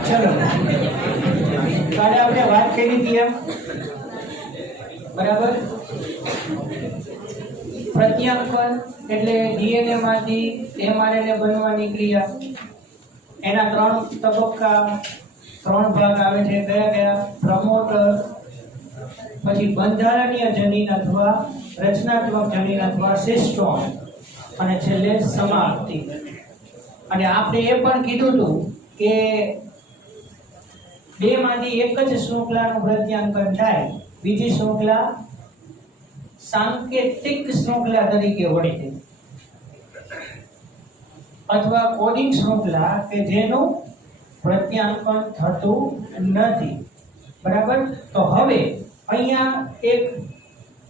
चलो काले आपने बात કરી હતી એમ બરાબર પ્રત્યાંકન એટલે ડીએનએ માંથી એમઆરએનએ બનવાની ક્રિયા એના ત્રણ તબક્કા ત્રણ ભાગ આવે છે કયા કયા પ્રમોટર પછી બંધારણીય જનીન અથવા રચનાત્મક જનીન અથવા સિસ્ટોન અને છેલ્લે સમાપ્તિ અને આપણે એ પણ કીધું હતું કે બે માંથી એક જ શૃંખલાનું પ્રત્યાંકન થાય બીજી શૃંખલા સાંકેતિક શૃંખલા તરીકે ઓળખાય અથવા કોડિંગ શૃંખલા કે જેનું પ્રત્યાંકન થતું નથી બરાબર તો હવે અહીંયા એક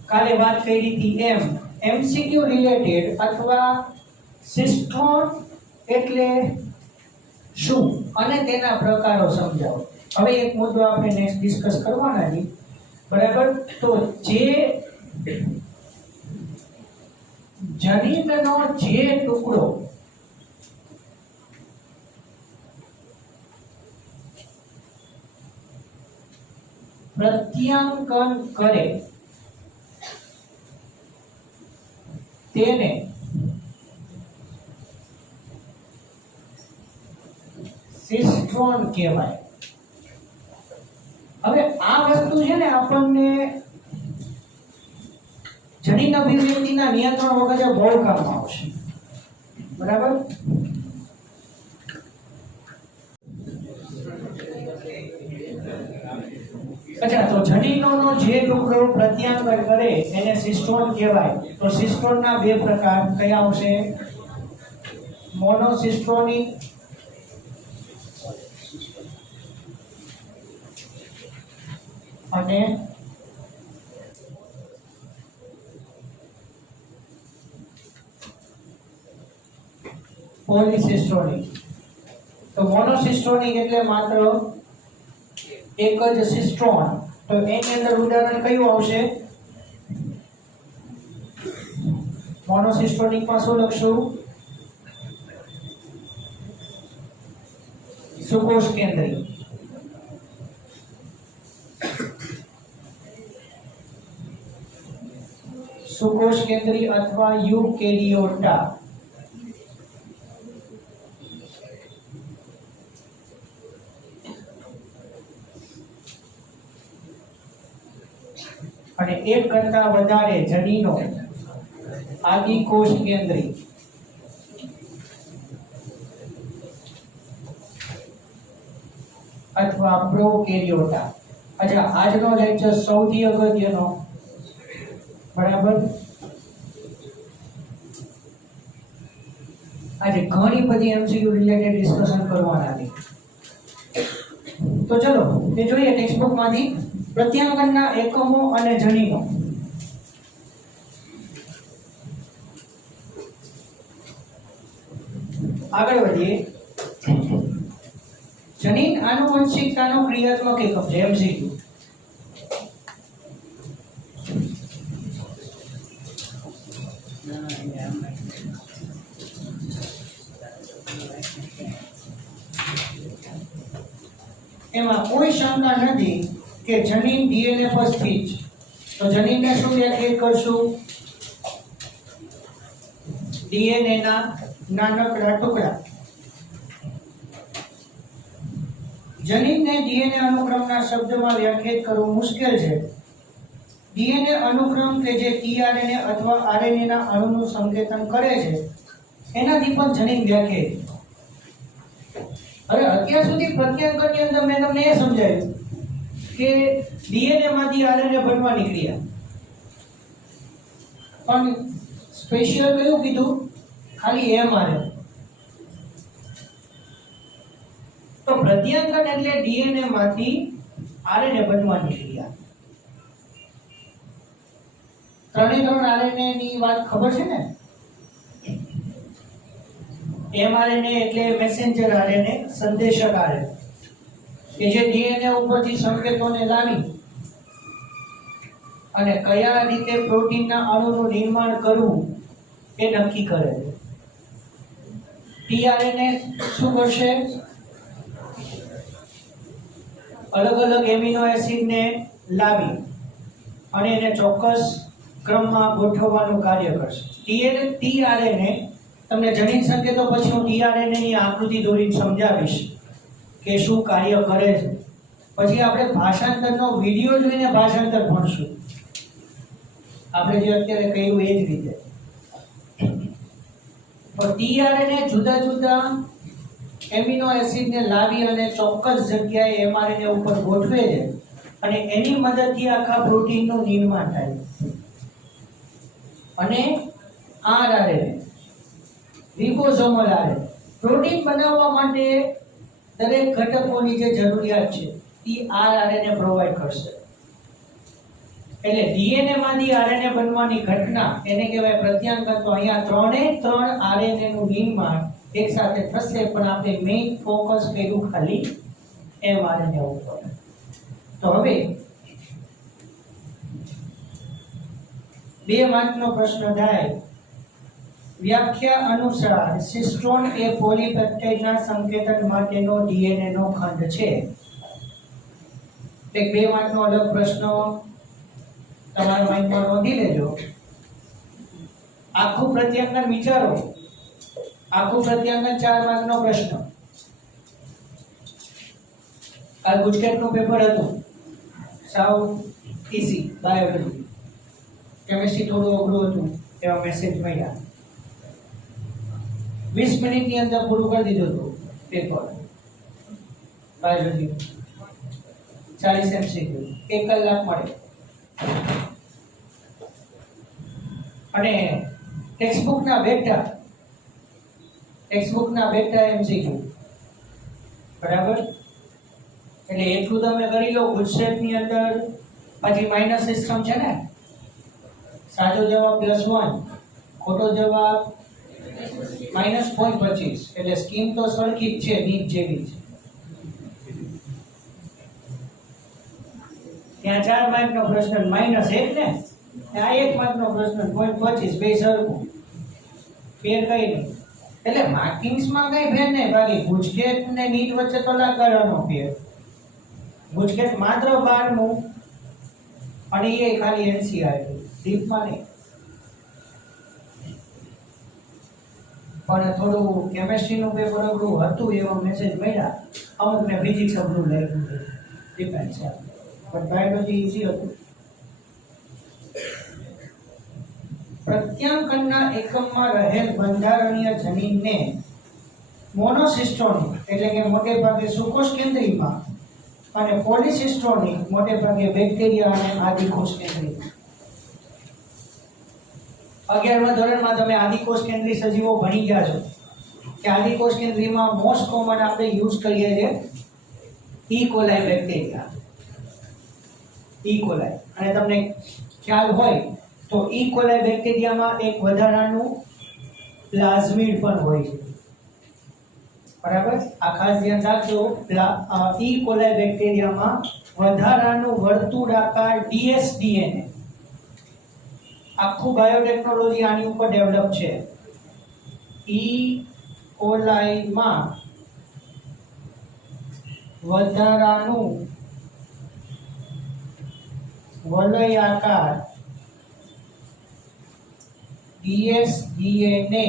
કાલે વાત કરી હતી એમ એમસીક્યુ રિલેટેડ અથવા સિસ્ટોન એટલે શું અને તેના પ્રકારો સમજાવો હવે એક મુદ્દો આપણે નેક્સ્ટ ડિસ્કસ કરવાના છે બરાબર તો જે જનીનનો જે ટુકડો પ્રત્યાંકન કરે તેને સિસ્ટોન કહેવાય હવે આ વસ્તુ છે ને આપણને જનીન અભિવ્યક્તિના નિયંત્રણ વખતે બહુ કામ આવશે બરાબર અચ્છા તો જનીનોનો જે ટુકડો પ્રત્યાંકન કરે એને સિસ્ટોન કહેવાય તો સિસ્ટોનના બે પ્રકાર કયા આવશે મોનોસિસ્ટોનિક અને પોલીસિસ્ટોનિક તો મોનોસિસ્ટોનિક એટલે માત્ર એક જ સિસ્ટોન તો એની અંદર ઉદાહરણ કયું આવશે મોનોસિસ્ટોનિક માં શું લખશું સુકોષ કેન્દ્રી સુકોષ કેન્દ્રી અથવા યુકેરિયોટા અને એક કરતા વધારે જનીનો આદિકોષ કેન્દ્રી અથવા પ્રોકેરિયોટા અચ્છા આજનો લેક્ચર સૌથી અગત્યનો બરાબર આજે ઘણી બધી એમસીક્યુ રિલેટેડ ડિસ્કશન કરવાના છે તો ચલો તે જોઈએ ટેક્સ્ટ બુક માંથી પ્રત્યાંકનના એકમો અને જનીનો આગળ વધીએ જનીન આનુવંશિકતાનો ક્રિયાત્મક એકમ છે એમસીક્યુ એમાં કોઈ શંકા નથી કે જનીન ડીએનએ પર સ્થિત છે તો જનીનને શું વ્યાખ્યાયિત કરશું ડીએનએ ના નાનકડા ટુકડા જનીનને ડીએનએ અનુક્રમના શબ્દમાં વ્યાખ્યાયિત કરવું મુશ્કેલ છે ડીએનએ અનુક્રમ કે જે ટીઆરએનએ અથવા આરએનએ ના અણુનું સંકેતન કરે છે એનાથી પણ જનીન વ્યાખ્યાયિત હવે અત્યાર સુધી પ્રત્યાંકનની અંદર મેં તમને એ સમજાવ્યું કે ડીએનએ માંથી આરએનએ બનવાની ક્રિયા પણ સ્પેશિયલ કયું કીધું ખાલી એમઆરએનએ તો પ્રત્યાંકન એટલે ડીએનએ માંથી આરએનએ બનવાની ક્રિયા ત્રણ આરએનએ ની વાત ખબર છે ને એમઆરએનએ એટલે મેસેન્જર આરએનએ સંદેશક આરએનએ કે જે ડીએનએ ઉપરથી સંકેતોને લાવી અને કયા રીતે પ્રોટીનના અણુનું નિર્માણ કરવું એ નક્કી કરે છે. ટીઆરએનએ શું કરશે? અલગ અલગ એમિનો એસિડને લાવી અને એને ચોક્કસ ક્રમમાં ગોઠવવાનું કાર્ય કરશે. ટીઆરએનએ તમને જનીન સંકેતો પછી હું ટીઆરએનએ ની આકૃતિ દોરીને સમજાવીશ કે શું કાર્ય કરે છે. પછી આપણે ભાષાંતરનો વિડિયો જોઈને ભાષાંતર ભણશું. આપણે જે અત્યારે કહ્યું એ જ રીતે. તો ટીઆરએનએ જુદા જુદા એમિનો એસિડને લાવી અને ચોક્કસ જગ્યાએ એમઆરએનએ ઉપર ગોઠવે છે અને એની મદદથી આખા પ્રોટીનનું નિર્માણ થાય છે. અને આરઆરએનએ રિબોસોમલ આરએનએ પ્રોટીન બનાવવા માટે દરેક ઘટકોની જે જરૂરિયાત છે એ આરઆરએનએ પ્રોવાઈડ કરશે. એટલે ડીએનએ માંથી આરએનએ બનવાની ઘટના એને કહેવાય પ્રત્યાંગન. તો અહીંયા ત્રણે ત્રણ આરએનએ નું નિર્માણ એક સાથે થશે, પણ આપણે મેઇન ફોકસ કર્યું ખાલી એમઆરએનએ ઉપર. તો હવે 2 માર્કનો પ્રશ્ન થાય. વ્યાખ્યા અનુસાર સિસ્ટોન એ પોલીપેપ્ટાઇડના સંકેતન માટેનો ડીએનએ નો ખંડ છે. એક 2 માર્કનો અલગ પ્રશ્ન તમારા માઇન્ડમાં નોંધી લેજો. આખું પ્રત્યાંગન વિચારો. આખું પ્રત્યાંગન 4 માર્કનો પ્રશ્ન. આ ગુજકેટનું પેપર હતું, સાવ ઈઝી બાયોલોજી. કેમિસ્ટ્રી થોડું અઘરું હતું, એવા મેસેજ મળ્યા. 20 મિનિટની અંદર પૂરું કરી દીધું હતું પેપર બાયોલોજી. 40 MCQ 1 કલાક મળે. અને ટેક્સ્ટબુકના બેટા MCQ. બરાબર? એટલે એટલું તમે કરી લો. ગુજસેટની અંદર પછી માઇનસ સિસ્ટમ છે ને. સાચો જવાબ +1, ખોટો જવાબ -0.25. એટલે સ્કીમ તો સરખી જ છે, નીટ જેવી જ. ત્યાં 4 માર્કનો પ્રશ્ન -1 ને આ 1 માર્કનો પ્રશ્ન 0.25, બે સરખું. ફેર કઈ નહીં. એટલે માર્કિંગ્સમાં કઈ ફેર નહીં. બાકી ગુજકેટ ને નીટ વચ્ચે તો લાગાડવાનો ફેર. ગુજકેટ માત્ર 12મું અને એ ખાલી એનસીઆરટી, ડીપમાં નહીં. પણ થોડું કેમેસ્ટ્રીનું પેપર અઘરું હતું એવા મેસેજ મળ્યા. અમુકને ફિઝિક્સ અઘરું લાગ્યું છે, ડિપેન્ડ છે. પણ બાયોલોજી ઈઝી હતું. પ્રત્યાંકનના એકમમાં રહેલ બંધારણીય જનીનને મોનોસિસ્ટોનિક એટલે કે મોટે ભાગે સુકોષ કેન્દ્રીયમાં અને પોલિસિસ્ટોનિક મોટે ભાગે બેક્ટેરિયા અને આદિકોષ કેન્દ્રીય. 11મા ધોરણમાં તમે આદિકોષ કેન્દ્રીય સજીવો ભણી ગયા છો કે આદિકોષ કેન્દ્રીયમાં મોસ્ટ કોમન આપણે યુઝ કરીએ છીએ ઈ કોલાઈ બેક્ટેરિયા. ઈ કોલાઈ. અને તમને ખ્યાલ હોય તો ઈ કોલાઈ બેક્ટેરિયામાં એક વધારાનું પ્લાઝમિડ પણ હોય છે. બરાબર? આ ખાસ ધ્યાન રાખજો. ઈ કોલાઈ બેક્ટેરિયામાં વધારાનું વર્તુળાકાર ડીએસડીએનએ. આખું બાયોટેકનોલોજી આની ઉપર ડેવલપ છે. ઈ કોલાઈમાં વધારાનું વલયાકાર ડીએસડીએનએ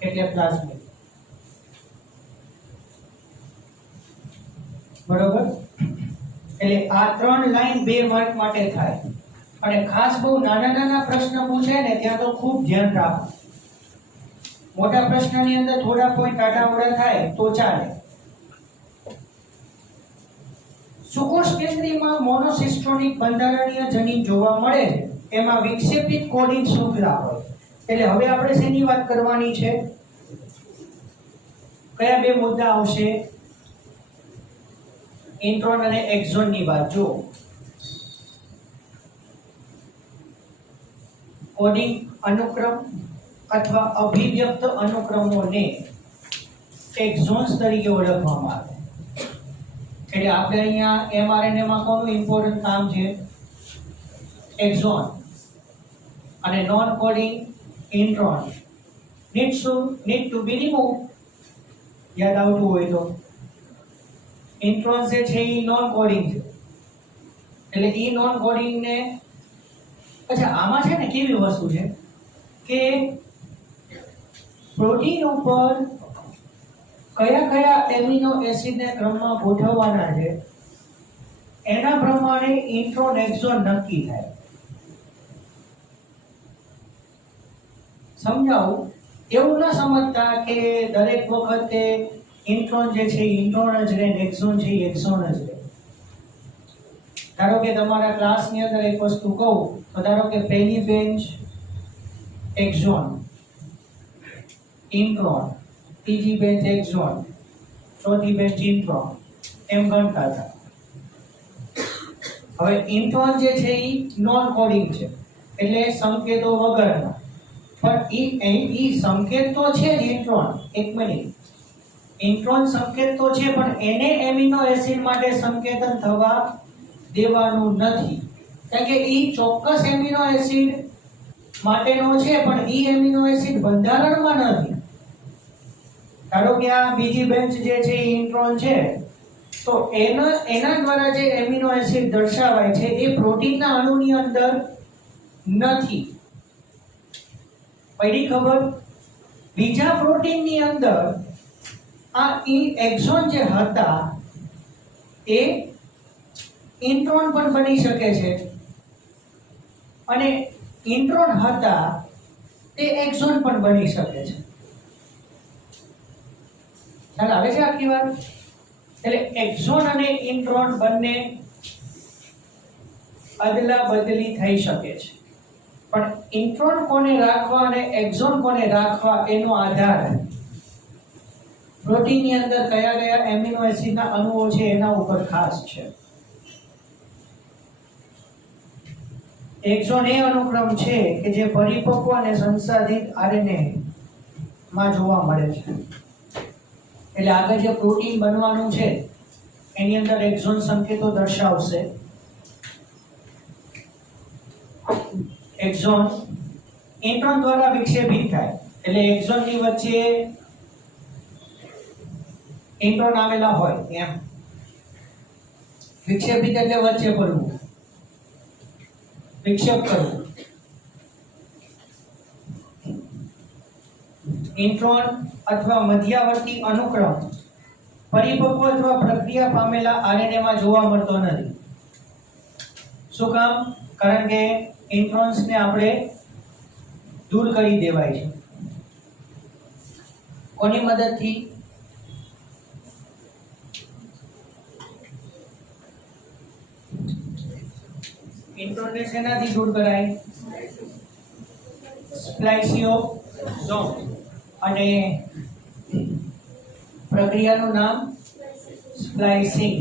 એટલે પ્લાઝમિડ. બરોબર? એટલે આ 3 લાઈન 2 માર્ક માટે થાય. અને ખાસ બહુ નાના પ્રશ્ન પૂછે ને ત્યાં તો ખૂબ ધ્યાન રાખો. મોટા પ્રશ્નની અંદર થોડા પોઈન્ટ આડાઅવળા થાય તો ચાલે. સુકોષ કેન્દ્રીયમાં મોનોસિસ્ટોનિક બંધારણીય જનીન જોવા મળે છે. એમાં વિક્ષેપિત કોડિંગ શૃંખલા હોય. એટલે હવે આપણે શેની વાત કરવાની છે? કયા 2 મુદ્દા આવશે? ઇન્ટ્રોન અને એક્ઝોન ની વાત. જો કોડિંગ અનુક્રમ અથવા અભિવ્યક્ત અનુક્રમોને એક્ઝોન્સ તરીકે ઓળખવામાં આવે. એટલે આપણે અહીંયા mRNA માં કોનું ઇમ્પોર્ટન્ટ કામ છે? એક્ઝોન અને non coding intron need to be removed. યાદ આવતું હોય તો ઇન્ટ્રોન જે છે એ નોન કોડિંગ છે, એટલે એ નોન કોડિંગ ને અચ્છા આમાં છે ને કેવી વસ્તુ છે કે પ્રોટીન ઉપર કયા કયા એમિનો એસિડ ને ક્રમમાં ગોઠવવાના છે એના પ્રમાણે ઇન્ટ્રોન એક્ઝોન નક્કી થાય. સમજાવું? એવું ન સમજતા કે દરેક વખતે ઇન્ટ્રોન જે છે ઇન્ટ્રોન જ રહે ને એક્ઝોન છે એક્ઝોન જ રહે. ધારો કે તમારા ક્લાસની અંદર એક વસ્તુ કહું તો ધારો કે પહેલી બેન્ચ એક્ઝોન ઇન્ટ્રોન, ત્રીજી બેન્ચ એક્ઝોન, ચોથી બેન્ચ ઇન્ટ્રોન, એમ ગણતા હતા. હવે ઇન્ટ્રોન જે છે એ નોન કોડિંગ છે એટલે સંકેતો વગરના, પણ ઈ સંકેત તો છે જ ઇન્ટ્રોન. એક મિનિટ, ઇન્ટ્રોન સંકેત તો છે પણ એને એમિનો એસિડ માટે સંકેતન થવા દેવાનું નથી, કારણ કે ઈ ચોક્કસ એમિનો એસિડ માટેનો છે પણ ઈ એમિનો એસિડ બંધારણમાં નથી. ધારો કે આ બીજી બેન્ચ જે છે એ ઇન્ટ્રોન છે તો એના દ્વારા જે એમિનો એસિડ દર્શાવાય છે એ પ્રોટીનના અણુની અંદર નથી. પડી ખબર? બીજા પ્રોટીનની અંદર આ એક્ઝોન જે હતા એ ઇન્ટ્રોન પણ બની શકે છે અને ઇન્ટ્રોન હતા તે એક્ઝોન પણ બની શકે છે. ખ્યાલ આવે છે આખી વાત? એટલે એક્ઝોન અને ઇન્ટ્રોન બંને અદલા બદલી થઈ શકે છે, પણ ઇન્ટ્રોન કોને રાખવા અને એક્ઝોન કોને રાખવા એનો આધાર પ્રોટીનની અંદર કયા કયા એમિનો એસિડના અણુઓ છે એના ઉપર ખાસ છે. એક્ઝોન એ અનુક્રમ છે કે જે પરિપક્વ અને સંસાધિત આરએનએ માં જોવા મળે છે. એટલે આગળ જે પ્રોટીન બનવાનું છે એની અંદર એક્ઝોન સંકેતો દર્શાવશે. એક્ઝોન ઇન્ટ્રોન દ્વારા વિક્ષેપિત થાય એટલે એક્ઝોનની વચ્ચે ઇન્ટ્રોન આવેલા હોય એમ. વિક્ષેપિત એટલે વચ્ચે પડવું, વિક્ષેપ કરવું. ઇન્ટ્રોન અથવા મધ્યાવર્તી અનુક્રમ પરિપક્વ અથવા પ્રક્રિયા પામેલા આરએનએ માં જોવા મળતો નથી. શું કામ? કારણ કે ઇન્ટ્રોન્સ ને આપણે દૂર કરી દેવાય છે. કોની મદદથી? ઇન્ટ્રોન ને શેનાથી દૂર કરાય? સ્પ્લાઇસિયોસોમ. અને પ્રક્રિયાનું નામ સ્પ્લાઇસિંગ.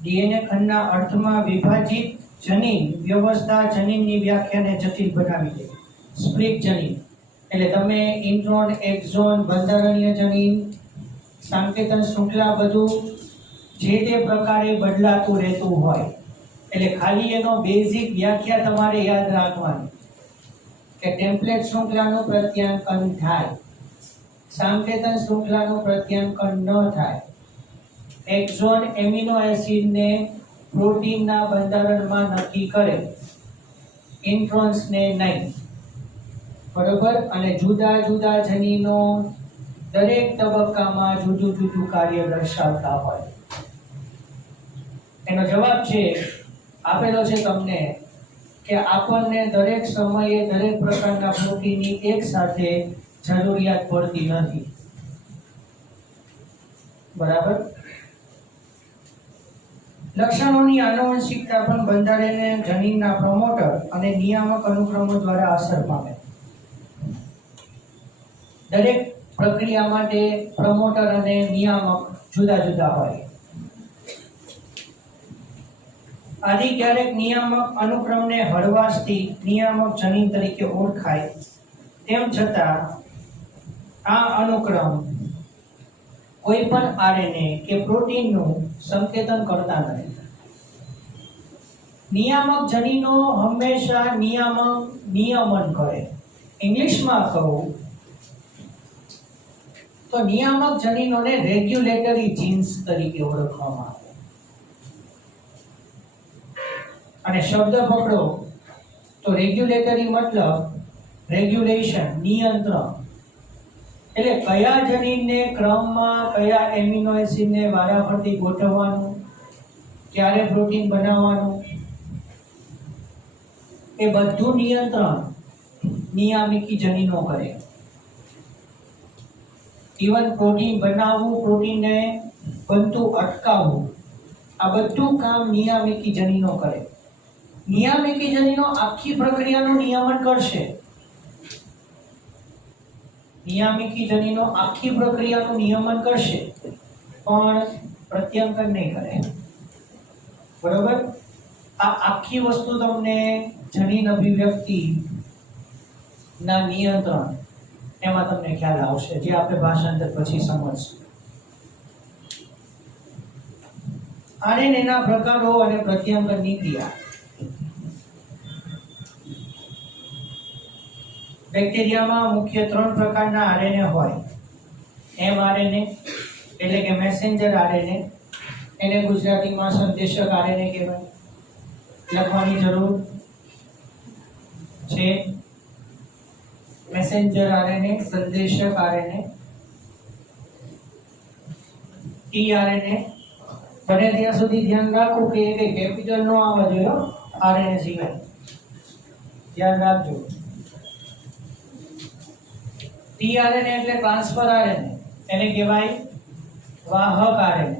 ડીએનએ ખંડના અર્થમાં વિભાજિત જનીન વ્યવસ્થા જનીનની વ્યાખ્યાને જટિલ બનાવી દે. સ્પ્લિટ જનીન એટલે તમે ઇન્ટ્રોન, એક્ઝોન, બંધારણીય જનીન, સંકેતન શૃંખલા બધું જે તે પ્રકારે બદલાતું રહેતું હોય. એટલે ખાલી એનો બેઝિક વ્યાખ્યા તમારે યાદ રાખવાની કે ટેમ્પલેટ શૃંખલાનું પ્રત્યાંકન થાય, સંકેતન શૃંખલાનું પ્રત્યાંકન ન થાય. એક્ઝોન એમિનો એસિડને પ્રોટીનના બંધારણમાં નક્કી કરે, ઇન્ટ્રોન્સને નહીં. બરોબર? અને જુદા જુદા જનીનો દરેક તબક્કામાં જુદું જુદું કાર્ય દર્શાવતા હોય. એનો જવાબ છે આપેલો છે તમને કે આપણને દરેક સમયે દરેક પ્રકારના પ્રોટીનની એક સાથે જરૂરિયાત પડતી નથી. બરાબર? લક્ષણોની આનુવંશિકતા પણ બંધારણીય જનીનના પ્રમોટર અને નિયામક અનુક્રમો દ્વારા અસર પામે. દરેક પ્રક્રિયા માટે પ્રમોટર અને નિયામક જુદા જુદા હોય. આથી ક્યારેક નિયામક અનુક્રમને હળવાશથી નિયામક જનીન તરીકે ઓળખાય, તેમ છતાં આ અનુક્રમ કોઈ પણ આરએનએ કે પ્રોટીનનું સંકેતન કરતા નથી. નિયામક જનીનો હંમેશા નિયમન કરે. ઇંગ્લિશમાં કહું તો નિયામક જનીનોને રેગ્યુલેટરી જીન્સ તરીકે ઓળખવામાં આવે. અને શબ્દ પકડો તો રેગ્યુલેટરી મતલબ રેગ્યુલેશન, નિયંત્રણ. એટલે કયા જનીનને ક્રમમાં કયા એમિનો એસિડને વારાફરતી ગોઠવવાનું, ક્યારે પ્રોટીન બનાવવાનું, એ બધું નિયંત્રણ નિયામકી જનીનો કરે. ઇવન પ્રોટીન બનાવવું, પ્રોટીનને બનતું અટકાવવું, આ બધું કામ નિયામકી જનીનો કરે. નિયામકી જનીનો આખી પ્રક્રિયાનું નિયમન કરશે. નિયામકી જનીનો આખી પ્રક્રિયાનું નિયમન કરશે પણ પ્રત્યાંકન નહીં કરે. બરોબર? આ આખી વસ્તુ તમને જનીન અભિવ્યક્તિ ના નિયંત્રણ એમાં તમને ખ્યાલ આવશે, જે આપણે ભાષાંતર પછી સમજશું. આરએનએના પ્રકારો અને પ્રત્યાંકનની ક્રિયા. બેક્ટેરિયામાં મુખ્ય 3 પ્રકારના આરએનએ હોય. એમઆરએનએ એટલે કે મેસેન્જર આરએનએ, એને ગુજરાતીમાં સંદેશક આરએનએ કહેવાય. લખવાની જરૂર છે. મેસેન્જર આરએનએ, સંદેશક આરએનએ, ટીઆરએનએ. બને ત્યાં સુધી ધ્યાન રાખો કે એ કેપિટલ નો આવવા જોઈએ આરએનએ સિવાય. ધ્યાન રાખજો. ટીઆરએનએ એટલે ટ્રાન્સફર આરએનએ, એને કહેવાય વાહક આરએનએ.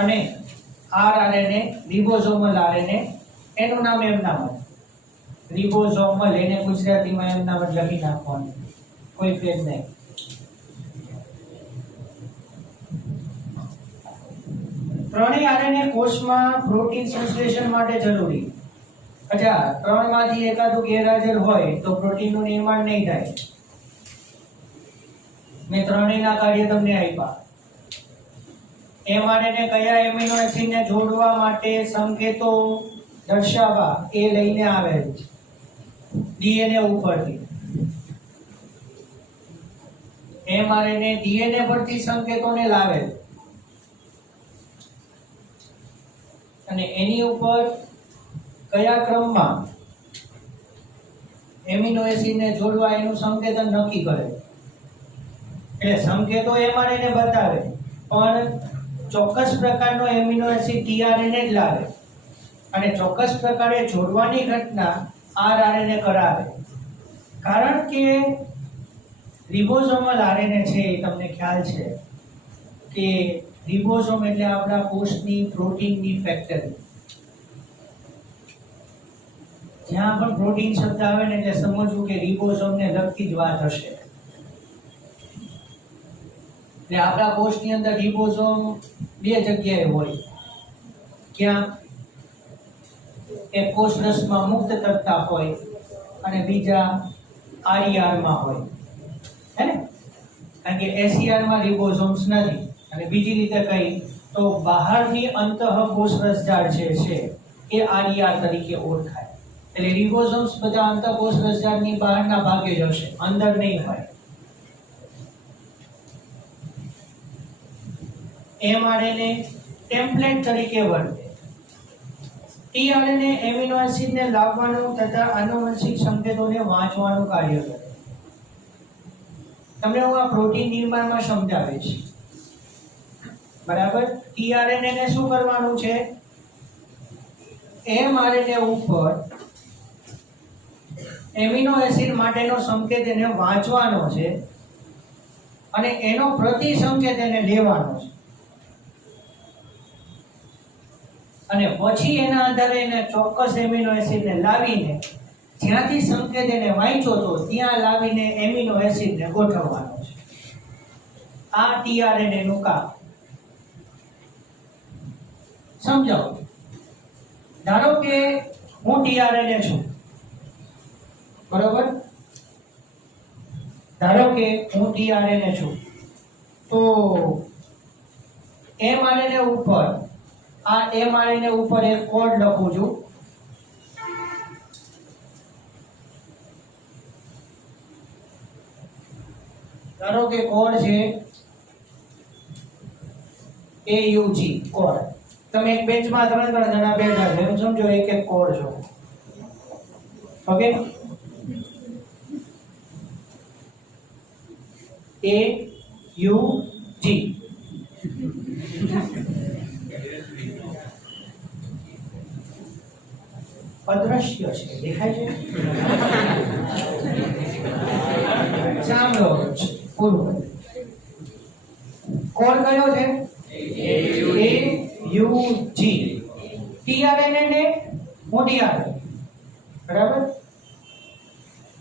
અને આરઆરએનએ રિબોઝોમલ આરએનએ, એનું નામ એમ નામ જ રિબોઝોમલ, એને ગુજરાતીમાં એમ નામ જ લખી નાખવાનું, કોઈ ફેર નહીં. ત્રણેય આરએનએ કોષમાં પ્રોટીન સંશ્લેષણ માટે જરૂરી. અચ્છા, 3 માંથી એકાદું ગેરહાજર હોય તો પ્રોટીનનું નિર્માણ નહીં થાય. મેં ત્રણેયના કાર્ય તમને આપ્યા. એમઆરએનએ કયા એમિનો એસિડને જોડવા માટે સંકેતો દર્શાવવા એ લઈને આવે છે ડીએનએ ઉપરથી. એમઆરએનએ ડીએનએ પરથી સંકેતોને લાવે અને એની ઉપર કયા ક્રમમાં એમિનો એસિડને જોડવા એનું સંકેતન નક્કી કરે. એટલે સંકેતો એમઆરએનએ બતાવે પણ ચોક્કસ પ્રકારનો એમિનો એસિડ ટીઆરએનએ જ લાવે અને ચોક્કસ પ્રકારે જોડવાની ઘટના આરઆરએનએ કરાવે. કારણ કે રિબોઝોમલ આરએનએ છે, એ તમને ખ્યાલ છે કે રિબોઝોમ એટલે આપણા કોષની પ્રોટીનની ફેક્ટરી. જ્યાં પણ પ્રોટીન શબ્દ આવે ને એટલે સમજવું કે રિબોઝોમને લગતી જ વાત હશે. એટલે આપણા કોષની અંદર રિબોઝોમ 2 જગ્યાએ હોય. ક્યાં? એક કોષ રસમાં મુક્ત કરતા હોય અને બીજા આરઈઆરમાં હોય, હે ને? કારણ કે એસઈઆરમાં રિબોઝોમ્સ નથી. અને બીજી રીતે કહી તો બહારની અંતઃકોષ રસજાળ છે એ આરઈઆર તરીકે ઓળખાય. એટલે રિબોઝોમ્સ બધા અંતઃકોષ રસજાળની બહારના ભાગે જ હશે, અંદર નહીં હોય. એમઆરએનએ ટેમ્પલેટ તરીકે વર્તે. ટીઆરએનએ એમિનો એસિડને લાવવાનું તથા આનુવંશિક સંકેતોને વાંચવાનું કાર્ય કરે. તમને હું આ પ્રોટીન નિર્માણમાં સમજાવીશ. બરાબર? ટીઆરએનએ ને શું કરવાનું છે? એમઆરએનએ ઉપર એમિનો એસિડ માટેનો સંકેત એને વાંચવાનો છે અને એનો પ્રતિસંકેત એને લેવાનો છે. અને પછી એના આધારે એને ચોક્કસ એમિનો એસિડને લાવીને જ્યાંથી સંકેત એને વાંચ્યો તો ત્યાં લાવીને એમિનો એસિડને ગોઠવવાનો છે. આ ટીઆરએનએ નું કામ. સમજાવો. ધારો કે હું ટીઆરએનએ છું, બરોબર? ધારો કે હું tRNA છું, તો mRNA ઉપર આ mRNA ઉપર એક કોડ લખું છું. ધારો કે કોડ છે AUG કોડ. તમે એક બેન્ચમાં ત્રણ જણા બેઠા છો, એમ સમજો એક એક કોડ છો. ઓકે, AUG અદ્રશ્ય છે, દેખાય છે? સાંભળો પૂરું. કોડ કયો છે? AUG. tRNA ને મોટી RNA, બરાબર?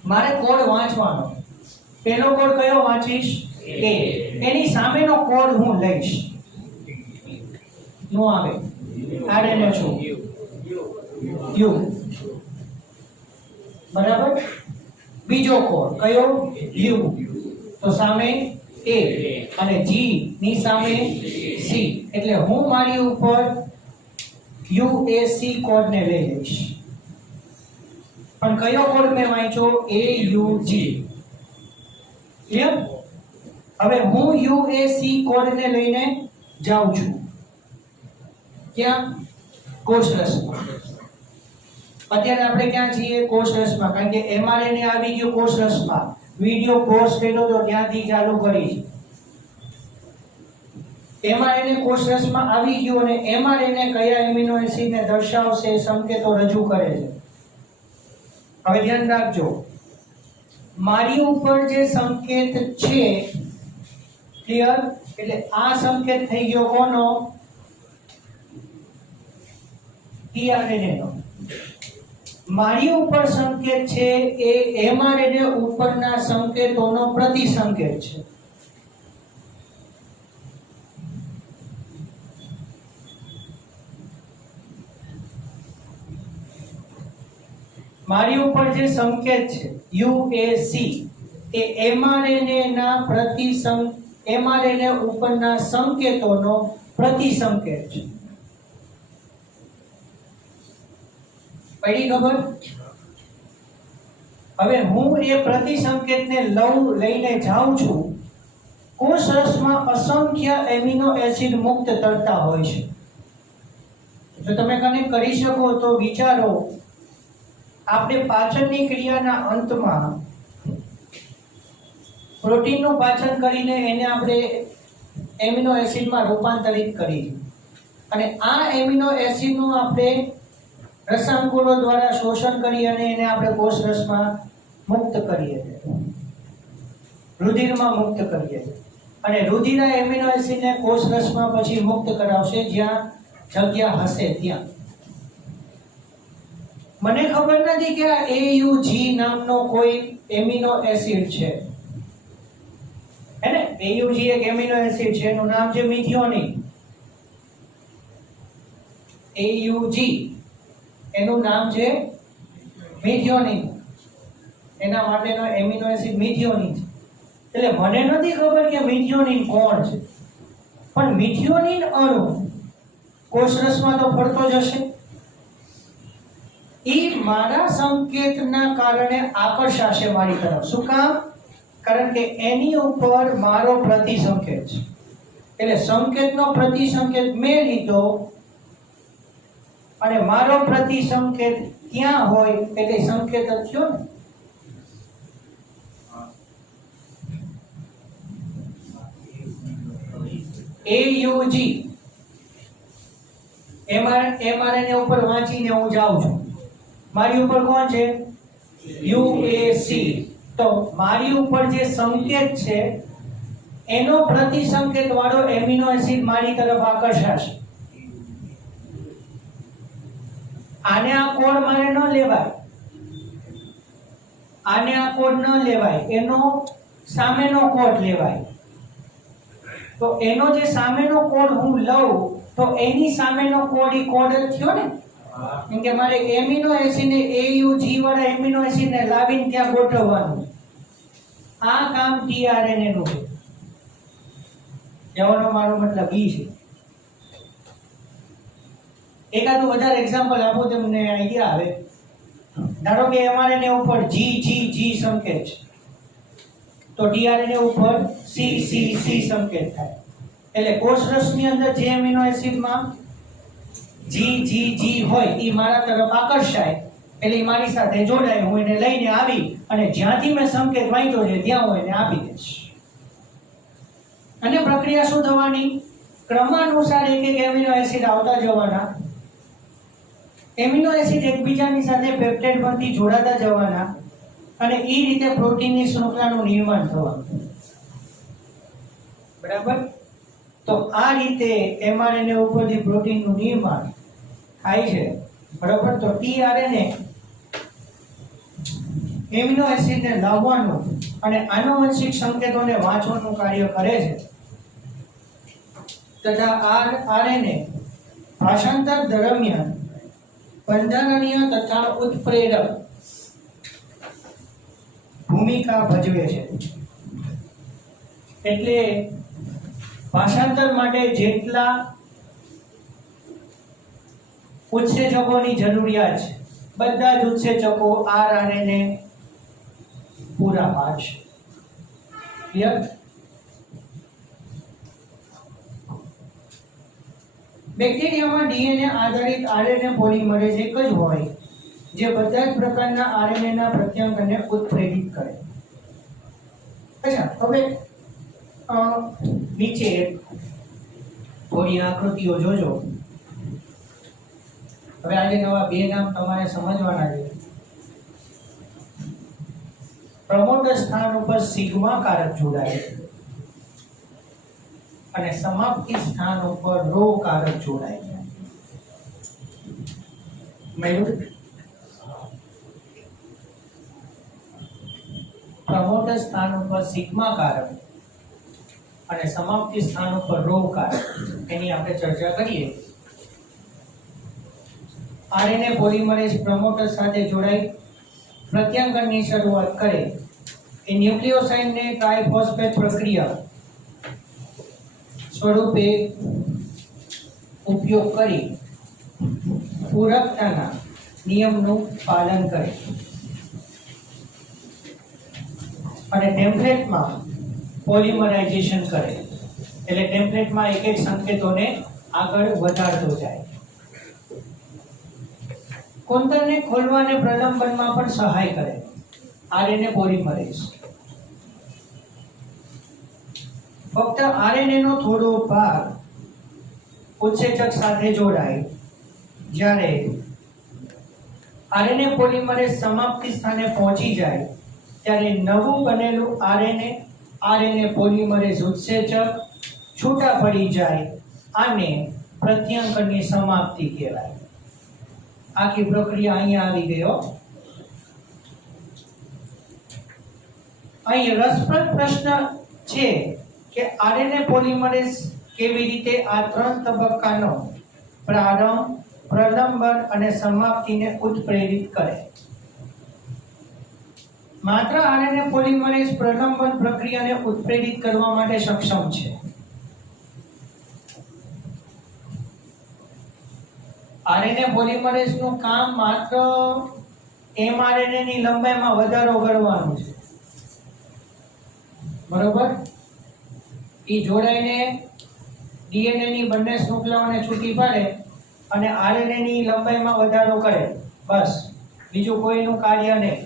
મારે કોડ વાંચવાનો. પહેલો કોડ કયો વાંચીશ? A. એની સામેનો કોડ હું લઈશ. નો આવે. RNA છું. U. બરાબર? બીજો કોડ કયો? U. તો સામે A અને G ની સામે C. એટલે હું મારી ઉપર UAC કોડ ને લઈ લઈશ. પણ કયો કોડ મેં વાંચ્યો? AUG. ક્લિયર? હવે હું UAC કોડ ને લઈને જાઉં છું. ક્યાં? કોષરસમાં. અત્યારે આપણે ક્યાં છીએ? કોષરસમાં. કારણ કે mRNA આવી ગયો કોષરસમાં. વિડિયો કોર્સ કર્યો તો ત્યાંથી ચાલુ કરી. mRNA કોષરસમાં આવી ગયો અને mRNA કયા એમિનો એસિડને દર્શાવશે, સંકેતો રજૂ કરે છે. હવે ધ્યાન રાખજો, મારી ઉપર જે સંકેત છે, ક્લિયર? એટલે આ સંકેત થઈ ગયો કોનો? tRNA નો. મારી ઉપર સંકેત છે એ mRNA ઉપરના સંકેતોનો પ્રતિસંકેત છે. મારી ઉપર જે સંકેત છે UAC એ mRNA ના mRNA ઉપરના સંકેતોનો પ્રતિસંકેત છે. પડી ખબર? હવે હું એ પ્રતિસંકેતને લઈને જાઉં છું. કોષરસમાં અસંખ્ય એમિનો એસિડ મુક્ત તરતા હોય છે. જો તમે કનેક્ટ કરી શકો તો વિચારો, આપણે પાચનની ક્રિયાના અંતમાં પ્રોટીનનું પાચન કરીને એને આપણે એમિનો એસિડમાં રૂપાંતરિત કરી, અને આ એમિનો એસિડનું આપણે રસાંકુરો દ્વારા શોષણ કરી અને એને આપણે કોષરસમાં મુક્ત કરીએ છીએ, રુધિરમાં મુક્ત કરીએ છીએ. અને રુધિર એમિનો એસિડને કોષરસમાં પછી મુક્ત કરાવશે જ્યાં જગ્યા હશે ત્યાં. મને ખબર નથી કે આ AUG નામનો કોઈ એમિનો એસિડ છે. હે ને? AUG એક એમિનો એસિડ છે, એનું નામ છે મિથિયોનિન. AUG એનું નામ છે મિથિયોનિન. એના માટેનો એમિનો એસિડ મિથિયોનિન છે. એટલે મને નથી ખબર કે મિથિયોનિન કોણ છે, પણ મિથિયોનિન અણુ કોષરસમાં તો ફરતો જ હશે. એ મારા સંકેતના કારણે આકર્ષાશે મારી તરફ. શું કામ? કારણ કે એની ઉપર મારો પ્રતિસંકેત છે. એટલે સંકેતનો પ્રતિસંકેત મેં લીધો અને મારો પ્રતિસંકેત ક્યાં હોય એટલે સંકેત જ થયો ને. AUG mRNA ઉપર વાંચીને હું જાઉં છું. મારી ઉપર કોણ છે? UAC. તો મારી ઉપર જે સંકેત છે એનો પ્રતિસંકેત વાળો એમિનો એસિડ મારી તરફ આકર્ષાશે. આને આ કોડ મારે ન લેવાય, આને આ કોડ ન લેવાય, એનો સામેનો કોડ લેવાય. તો એનો જે સામેનો કોડ હું લઉં તો એની સામેનો કોડ ઈ કોડ જ થયો ને. કેમ કે મારે એમિનો એસિડ ને AUG વાળા એમિનો એસિડ ને લાવીને ત્યાં ગોઠવવાનું. આ કામ tRNA નું છે. કહેવાનો મારો મતલબ ઈ છે. એકાદું વધારે એક્ઝામ્પલ આપો તમને આઈડિયા આવે. ધારો કે mRNA ઉપર G સંકેત છે, તો tRNA ઉપર C સંકેત થાય. એટલે કોષ રસની અંદર જે એમિનો એસિડમાં G હોય એ મારા તરફ આકર્ષાય, એટલે ઈ મારી સાથે જોડાય, હું એને લઈને આવી અને જ્યાંથી મેં સંકેત વાંચ્યો છે ત્યાં હું એને આપી દઈશ. અને પ્રક્રિયા શું થવાની? ક્રમાનુસાર એક એક એમિનો એસિડ આવતા જવાના, એમિનો એસિડ એકબીજાની સાથે પેપ્ટાઇડ બનતી જોડાતા જવાના, અને એ રીતે પ્રોટીનની શૃંખલાનું નિર્માણ થવાનું. બરાબર? તો આ રીતે mRNA ઉપરથી પ્રોટીનનું નિર્માણ થાય છે. બરાબર? તો tRNA એમિનો એસિડને લાવવાનું અને આનુવંશિક સંકેતોને વાંચવાનું કાર્ય કરે છે. તથા RNA ભાષાંતર દરમિયાન બંધારણીય તથા ઉત્પ્રેરક ભૂમિકા ભજવે છે. એટલે ભાષાંતર માટે જેટલા ઉત્સેચકોની જરૂરિયાત છે, બધા જ ઉત્સેચકો RNA પૂરા પાડશે. ક્લિયર? બેક્ટેરિયામાં ડીએનએ આધારિત આરએનએ પોલિમરેઝ એક જ હોય જે બધા જ પ્રકારના આરએનએ ના પ્રત્યાંગનને ઉત્પ્રેરિત કરે. અચ્છા, હવે નીચે થોડી આકૃતિઓ જોજો. હવે આજે નવા બે નામ તમારે સમજવાના છે. પ્રમોટર સ્થાન ઉપર સિગ્મા કારક જોડાય અને સમાપ્તિ સ્થાન ઉપર રો કારક જોડાય. પ્રમોટર સ્થાન ઉપર સિગ્મા કારક અને સમાપ્તિ સ્થાન ઉપર રો કારક, એની આપણે ચર્ચા કરીએ. આરએનએ પોલિમરેઝ પ્રમોટર સાથે જોડાઈ પ્રત્યાંગનની શરૂઆત કરે. એ ન્યુક્લિયોસાઇડને ટ્રાઇફોસ્ફેટ પ્રક્રિયા સ્વરૂપે ઉપયોગ કરી પૂરકતાના નિયમનું પાલન કરે અને ટેમ્પલેટમાં પોલિમરાઇઝેશન કરે. એટલે ટેમ્પલેટમાં એક એક સંકેતોને આગળ વધારતો જાય. કોન્તરને ખોલવા અને પ્રલંબનમાં પણ સહાય કરે આરએનએ પોલિમરેઝ. ફક્ત આરએનએ નો થોડો ભાગ ઉત્સેચક સાથે જોડાય. જ્યારે આરએનએ પોલિમરેઝ સમાપ્તિ સ્થાને પહોંચી જાય ત્યારે નવું બનેલું આરએનએ પોલિમરેઝ ઉત્સેચક છૂટા પડી જાય. આને પ્રત્યાંગનની સમાપ્તિ કહેવાય. આખી પ્રક્રિયા અહીંયા આવી ગયો. અહીં રસપ્રદ પ્રશ્ન છે કે આરએનએ પોલિમરેઝ કેવી રીતે આ ત્રણ તબક્કાનો પ્રારંભ, પ્રલંબન અને સમાપ્તિને ઉત્પ્રેરિત કરે. માત્ર આરએનએ પોલિમરેઝ પ્રલંબન પ્રક્રિયાને ઉત્પ્રેરિત કરવા માટે સક્ષમ છે. આરએનએ પોલિમરેઝ નું કામ માત્ર એમઆરએનએ ની લંબાઈમાં વધારો કરવાનું છે. બરોબર? એ જોડાઈને ડીએનએ ની બંને શૃંખલાઓને છૂટી પાડે અને આરએનએ ની લંબાઈમાં વધારો કરે. બસ, બીજું કોઈનું કાર્ય નહીં.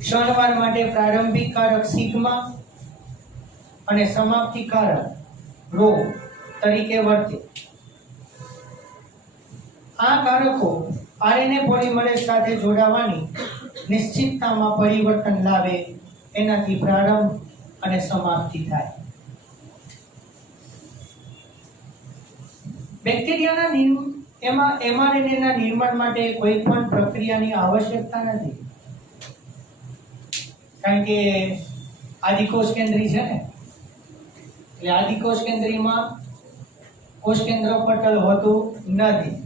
ક્ષણવાર માટે પ્રારંભિક કારક સિગ્મા અને સમાપ્તિ કારક રો તરીકે વર્તે. આ કારકો આરએનએ પોલિમરેઝ સાથે જોડાવાની નિશ્ચિતતામાં પરિવર્તન લાવે. એનાથી પ્રારંભ અને સમાપ્તિ થાય. બેક્ટેરિયાના એમઆરએનએ ના નિર્માણ માટે કોઈ પણ પ્રક્રિયાની આવશ્યકતા નથી. કારણ કે આદિકોષ કેન્દ્રી છે ને, એટલે આદિકોષ કેન્દ્રીમાં કોષ કેન્દ્ર પટલ હોતું નથી.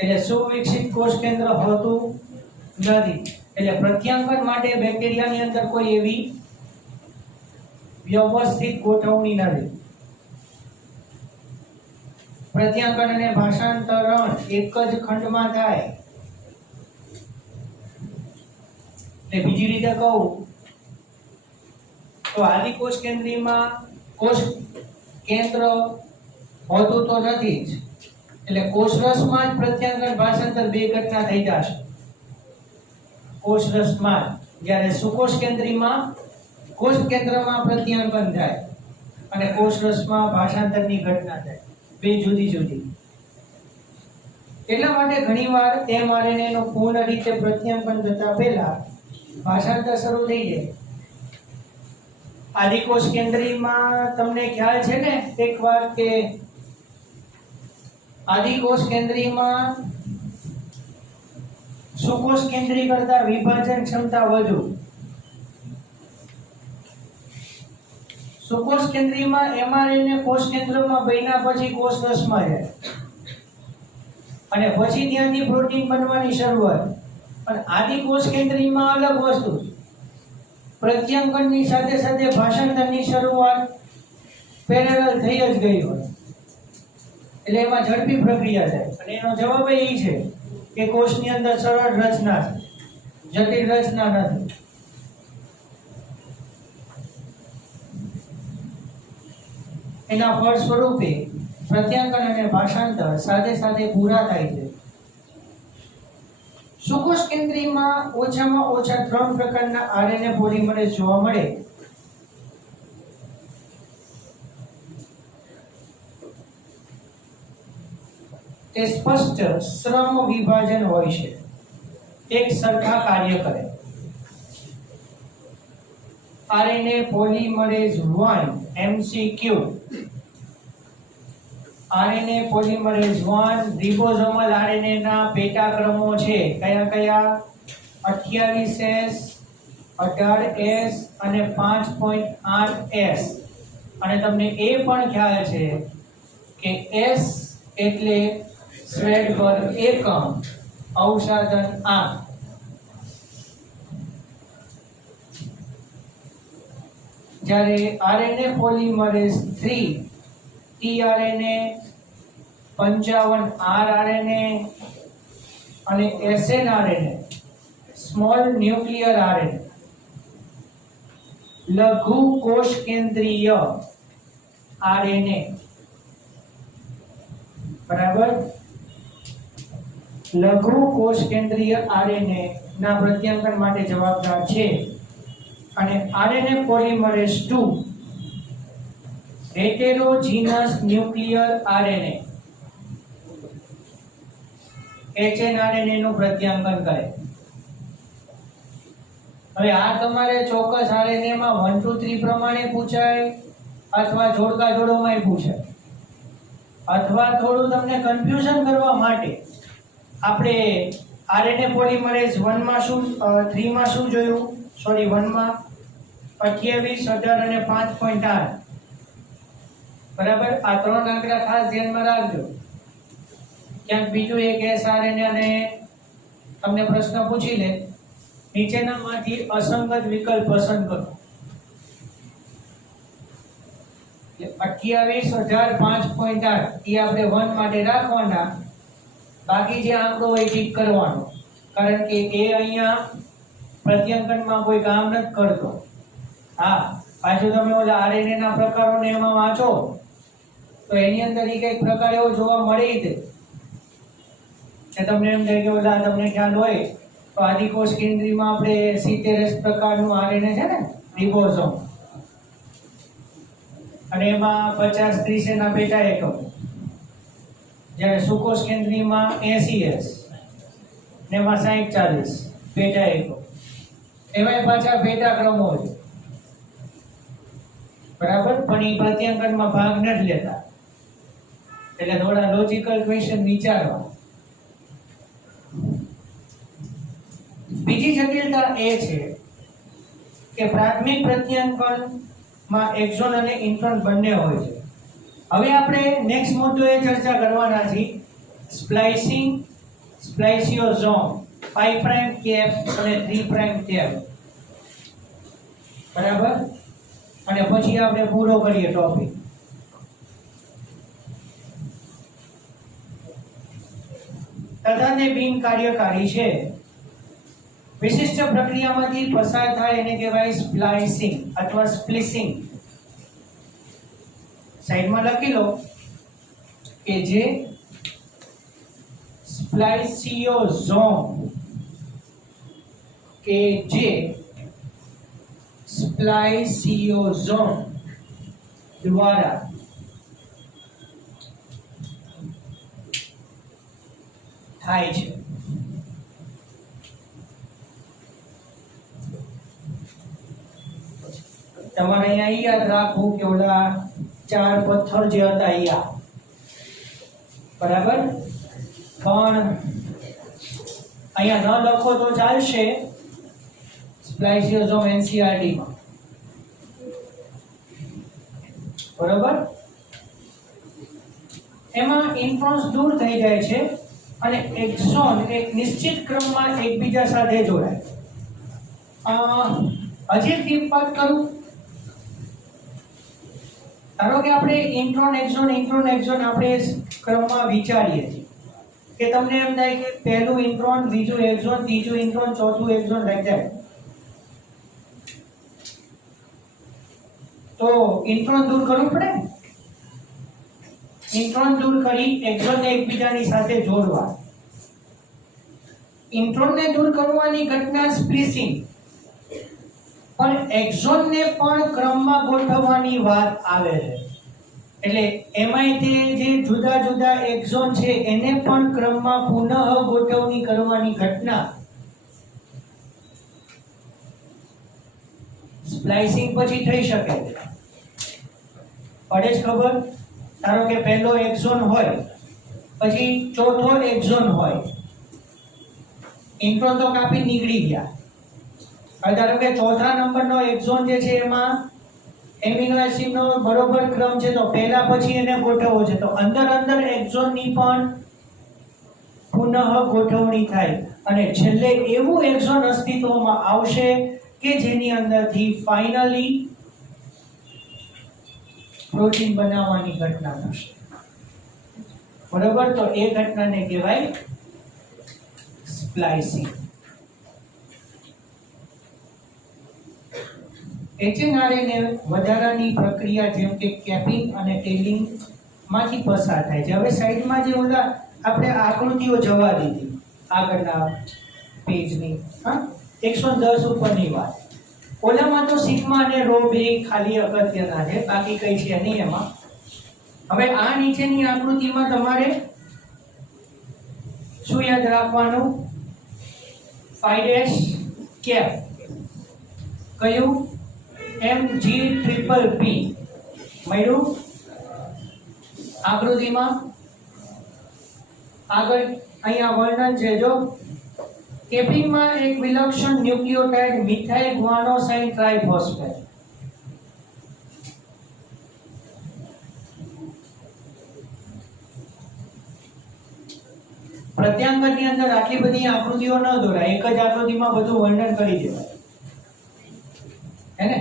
એટલે સુવિકસિત કોષ કેન્દ્ર હોતું નથી. એટલે પ્રત્યાંકન માટે બેક્ટેરિયાની અંદર કોઈ એવી વ્યવસ્થિત ગોઠવણી નથી. પ્રત્યાંકન અને ભાષાંતરણ એક જ ખંડમાં થાય. બીજી રીતે કહું તો આદિકોષ કેન્દ્રીયમાં કોષ કેન્દ્ર હોતું તો નથી જ, એટલે કોષરસમાં જ પ્રત્યાંકન ભાષાંતર બે ઘટના થઈ જશે. કોષરસમાં જ્યારે સુકોષ કેન્દ્રીયમાં કોષ કેન્દ્રમાં પ્રત્યાંકન થાય અને કોષરસમાં ભાષાંતરની ઘટના થાય, બે જુદી જુદી. એટલા માટે ઘણીવાર mRNA નો પૂર્ણ રીતે પ્રત્યાંકન થતા પહેલા ભાષાંતર શરૂ થઈ જાય. આદિકોષ કેન્દ્રીયમાં તમને ખ્યાલ છે ને એકવાર કે આદિકોષ કેન્દ્રીયમાં સુકોષ કેન્દ્રીય કરતા વિભાજન ક્ષમતા વધુ. સુકોષ કેન્દ્રીયમાં mRNA કોષ કેન્દ્રમાં બન્યા પછી કોષરસમાં જાય અને પછી ત્યાંથી પ્રોટીન બનવાની શરૂઆત. અને આદિકોષ કેન્દ્રીયમાં અલગ વસ્તુ, પ્રત્યાંકનની સાથે સાથે ભાષાંતરની શરૂઆત પેરેલલ થઈ જ ગઈ હોય, એટલે એમાં ઝડપી પ્રક્રિયા થાય. અને એનો જવાબ એ છે કે કોષની અંદર સરળ રચના છે, જટિલ રચના નથી. એના ફળ સ્વરૂપે પ્રત્યાંકન અને ભાષાંતર સાથે સાથે પૂરા થાય છે. સુકોષ કેન્દ્રીયમાં ઓછામાં ઓછા 3 પ્રકારના RNA પોલિમરેઝ જોવા મળે. તે સ્પષ્ટ શ્રમ વિભાજન હોય છે, એક સરખા કાર્ય કરે. RNA polymerase 1 MCQ. RNA polymerase 1 રિબોસોમલ RNA ના પેટાક્રમો છે. કયા કયા? 28S, 18S અને 5.8S. અને તમને એ પણ ખ્યાલ છે કે S એટલે સ્વેડબર્ગ એકમ, અવસાદન આંક. જ્યારે RNA polymerase 3 tRNA, 55R RNA અને snRNA, સ્મોલ ન્યુક્લિયર RNA, લઘુ કોષ કેન્દ્રીય RNA, બરાબર, લઘુ કોષ કેન્દ્રીય RNA ના પ્રત્યાંકન માટે જવાબદાર છે. અને RNA polymerase 2 heterogeneous nuclear RNA, hnRNA નું પ્રત્યાંકન કરે. હવે આ તમારે ચોક્કસ RNA માં 1 2 3 પ્રમાણે પૂછાય અથવા જોડકા જોડોમાંય પૂછાય, અથવા થોડું તમને કન્ફ્યુઝન કરવા માટે આપણે RNA પોલિમરેઝ 1 માં શું 3 માં શું જોયું, સોરી 1 માં 28, 18 અને 5.8, બરાબર. આ 3 આંકડા ખાસ ધ્યાનમાં રાખજો. ક્યાંક બીજું એક sRNA અને તમને પ્રશ્ન પૂછી લે, નીચેનામાંથી અસંગત વિકલ્પ પસંદ કરો. 28, 18, 5.8 એ આપણે 1 માટે રાખવાના, બાકી જે આંકડો હોય ઠીક કરવાનો, કારણ કે એ અહીંયા પ્રત્યાંકનમાં કોઈ કામ નથી કરતો. હા, પાછું તમે ઓલા RNA ના પ્રકારોને એમાં વાંચો તો એની અંદર એ કઈક પ્રકાર એવો જોવા મળી છે કે તમને એમ થાય કે ઓલા તમને ખ્યાલ હોય તો આદિકોષ કેન્દ્રીયમાં આપણે 70S પ્રકારનું RNA છે ને, રિબોસોમ, અને એમાં 50-30 ના પેટા એકમ. જ્યારે સુકોષ કેન્દ્રીયમાં 80S ને એમાં 60-40 પેટા એકમ. એમાંય પાછા પેટા ક્રમો છે, બરાબર, પણ એ પ્રત્યાંકનમાં ભાગ નથી લેતા. એટલે થોડા લોજિકલ ક્વેશ્ચન વિચારવા. બીજી જટિલતા એ છે કે પ્રાથમિક પ્રત્યાંકનમાં એક્ઝોન અને ઇન્ટ્રોન બંને હોય છે. હવે આપણે નેક્સ્ટ મુદ્દો એ ચર્ચા કરવાના છે સ્પ્લાઇસિંગ, સ્પ્લાઇસિયોઝોમ. 5 પ્રાઇમ કેપ અને 3 પ્રાઇમ કેપ, બરાબર. અને પછી આપણે પૂરો કરીએ ટોપિક. તદ્દન બિન કાર્યકારી છે. વિશિષ્ટ પ્રક્રિયામાંથી પસાર થાય એને કહેવાય સ્પ્લાઇસિંગ અથવા સ્પ્લિસિંગ. સાઈડમાં લખી લો કે જે સ્પ્લાઇસિયોઝોમ કે જે સ્પ્લાઇસિયોઝોમ દ્વારા થાય છે. તમારે અહીંયા યાદ રાખવું કે ઓલા 4 પથ્થર જે હતા અહીંયા, બરાબર. પણ અહીંયા ન લખો તો ચાલશે સ્પ્લાઇસિયોઝોમ એનસીઆરટી માં, બરાબર. એમાં ઇન્ટ્રોન્સ દૂર થઈ જાય છે અને એક્સોન એક નિશ્ચિત ક્રમમાં એકબીજા સાથે જોડાય. હજી ટીપ વાત કરું. ધારો કે આપણે ઇન્ટ્રોન એક્સોન આપણે ક્રમમાં વિચારીએ છીએ કે તમને એમ થાય કે પહેલું ઇન્ટ્રોન, બીજું એક્સોન, ત્રીજું ઇન્ટ્રોન, ચોથું એક્સોન, લાઈક ધેટ. તો ઇન્ટ્રોન દૂર કરવું પડે. ઇન્ટ્રોન દૂર કરી એક્સોનને એકબીજાની સાથે જોડવા. ઇન્ટ્રોનને દૂર કરવાની ઘટના સ્પ્લિસિંગ, પણ એક્સોનને પણ ક્રમમાં ગોઠવવાની વાત આવે છે. એટલે એમાંય તે જે જુદા જુદા એક્સોન છે એને પણ ક્રમમાં પુનઃ ગોઠવણી કરવાની ઘટના સ્પ્લાઇસિંગ પછી થઈ શકે છે. પડે જ ખબર. ધારો કે પહેલો એક્સોન હોય, પછી ચોથો એક્સોન હોય, ઇન્ટ્રોન તો કાપી નીકળી ગયા. ધારો કે ચોથા નંબરનો એક્સોન જે છે એમાં એમિનો એસિડનો બરોબર ક્રમ છે, તો પહેલા પછી એને ગોઠવવો છે, તો અંદર એક્સોનની પણ પુનઃ ગોઠવણી થાય અને છેલ્લે એવું એક્સોન અસ્તિત્વમાં આવશે કે જેની અંદરથી ફાઇનલી પ્રોટીન બનાવવાની ઘટના થશે. બરોબર. તો એ ઘટનાને કહેવાય સ્પ્લાઇસિંગ. એચએનઆરએનએ વધારાની પ્રક્રિયા જેમ કે કેપિંગ અને ટેલિંગ માંથી પસાર થાય છે. હવે સાઈડમાં જે ઓલા આપણે આકૃતિઓ જવા દીધી આગળના પેજની, 110 ઉપરની વાત. ઓલામાં તો સિગ્મા અને રો બે ખાલી અગત્યના છે, બાકી કઈ છે નહીં એમાં. હવે આ નીચેની આકૃતિમાં તમારે શું યાદ રાખવાનું? 5' કેપ કયું? Mg+p મળ્યું આકૃતિમાં. આગળ અહીંયા વર્ણન છે જો. કેપિંગમાં એક વિલક્ષણ ન્યુક્લિયોટાઇડ મિથાઇલ ગ્વાનોસાઇન ટ્રાઇફોસ્ફેટ. પ્રત્યાંગની અંદર આટલી બધી આકૃતિઓ ન દોરાય, એક જ આકૃતિમાં બધું વર્ણન કરી દેવાય, હે ને?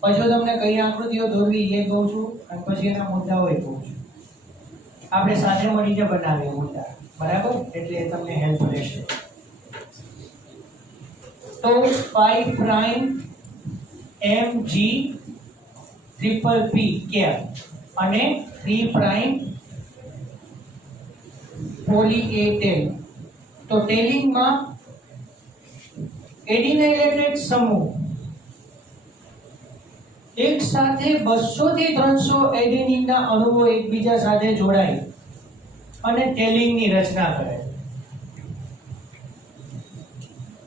પછી તમને કઈ આકૃતિઓ દોરવી એ કહું છું અને પછી એના મુદ્દાઓ એ કહું છું. આપણે સાથે મળીને બનાવીએ મુદ્દા, બરાબર? એટલે તમને હેલ્પ રહેશે. તો 5 પ્રાઇમ Mg+p કેપ અને 3 પ્રાઇમ પોલી A ટેલ. તો ટેલિંગમાં એડિનાઇલેટેડ સમૂહ એક સાથે 200 થી 300 એડેનીનના અણુઓ એકબીજા સાથે જોડાય અને ટેલિંગની રચના કરે.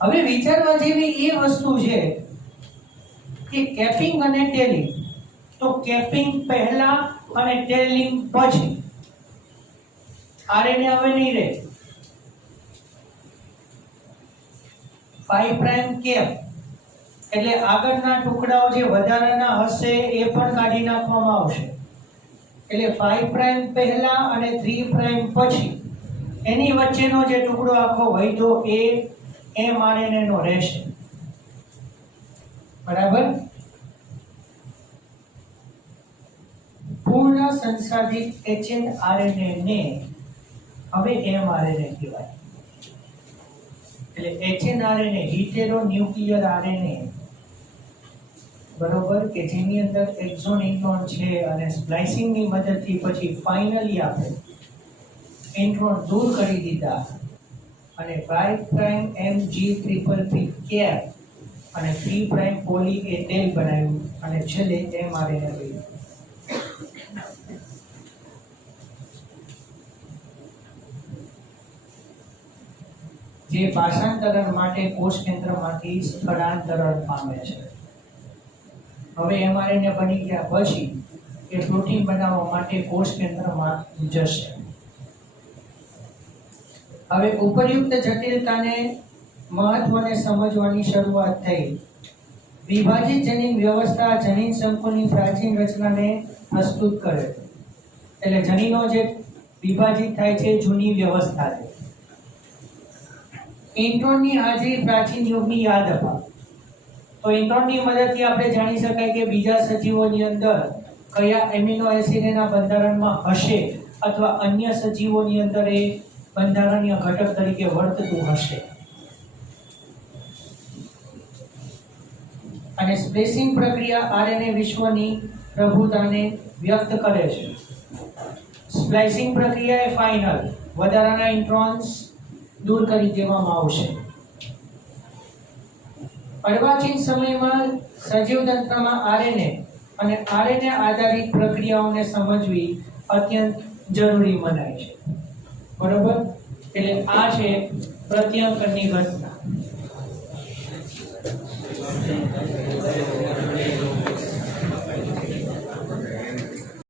હવે વિચારવા જેવી એ વસ્તુ છે કે કેપિંગ અને ટેલિંગ. તો કેપિંગ પહેલા અને ટેલિંગ પછી. આરએનએ હવે નહીં રહે. 5 પ્રાઇમ કેપ એટલે આગળના ટુકડાઓ જે વધારાના હશે એ પણ કાઢી નાખવામાં આવશે. એટલે 5 પ્રાઇમ પહેલા અને 3 પ્રાઇમ પછી એની વચ્ચેનો જે ટુકડો આખો વૈધો એ mRNA નો રહેશે, બરાબર. પૂર્ણ સંસાધિત HNRNA ને હવે mRNA કહેવાય. એટલે HNRNA હિટેરો ન્યુક્લિયર RNA, બરોબર, કે જેની અંદર એક્ઝોન ઇન્ટ્રોન છે અને સ્પ્લાઇસિંગ ની મદદથી પછી ફાઇનલી આપણે ઇન્ટ્રોન દૂર કરી દીધા અને 5' MG3PP કેપ અને 3' પોલી એ ટેલ બનાવ્યું અને છેલ્લે mRNA બન્યું. જે ભાષાંતરણ માટે કોષ કેન્દ્રમાંથી સ્થળાંતરણ પામે છે. હવે mRNA બની ગયા પછી એ પ્રોટીન બનાવવા માટે કોષ કેન્દ્રમાં જશે. હવે ઉપરયુક્ત જટિલતાને મહત્વને સમજવાની શરૂઆત થઈ. વિભાજિત જનીન વ્યવસ્થા જનીન સંકુલની પ્રાચીન રચનાને પ્રસ્તુત કરે છે. એટલે જનીનો જે વિભાજિત થાય છે જૂની વ્યવસ્થા છે. ઇન્ટ્રોનની હાજરી પ્રાચીન યુગની યાદ અપાવે. તો ઇન્ટ્રોનની મદદથી આપણે જાણી શકાય કે બીજા સજીવોની અંદર કયા એમિનો એસિડ એના બંધારણમાં હશે અથવા અન્ય સજીવોની અંદર એ બંધારણીય ઘટક તરીકે વર્તતું હશે. અને સ્પ્લેસિંગ પ્રક્રિયા આરએનએ વિશ્વની પ્રભુતાને વ્યક્ત કરે છે. સ્પ્લાઇસિંગ પ્રક્રિયા એ ફાઇનલ વધારાના ઇન્ટ્રોન્સ દૂર કરી દેવામાં આવશે. અર્વાચીન સમયમાં સજીવ તંત્રમાં આરએનએ અને આરએનએ આધારિત પ્રક્રિયાઓને સમજવી અત્યંત જરૂરી મનાય છે. બરોબર. એટલે આ છે પ્રત્યંકનની ઘટના.